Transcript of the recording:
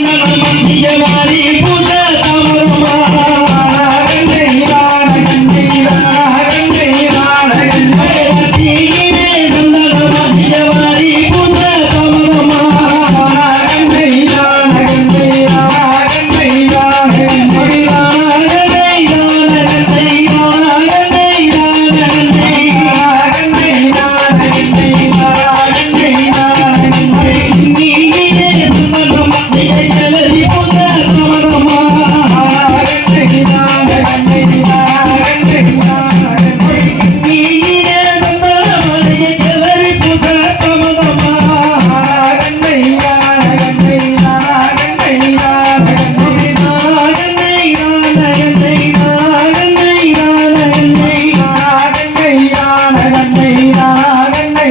Thank கண்ணை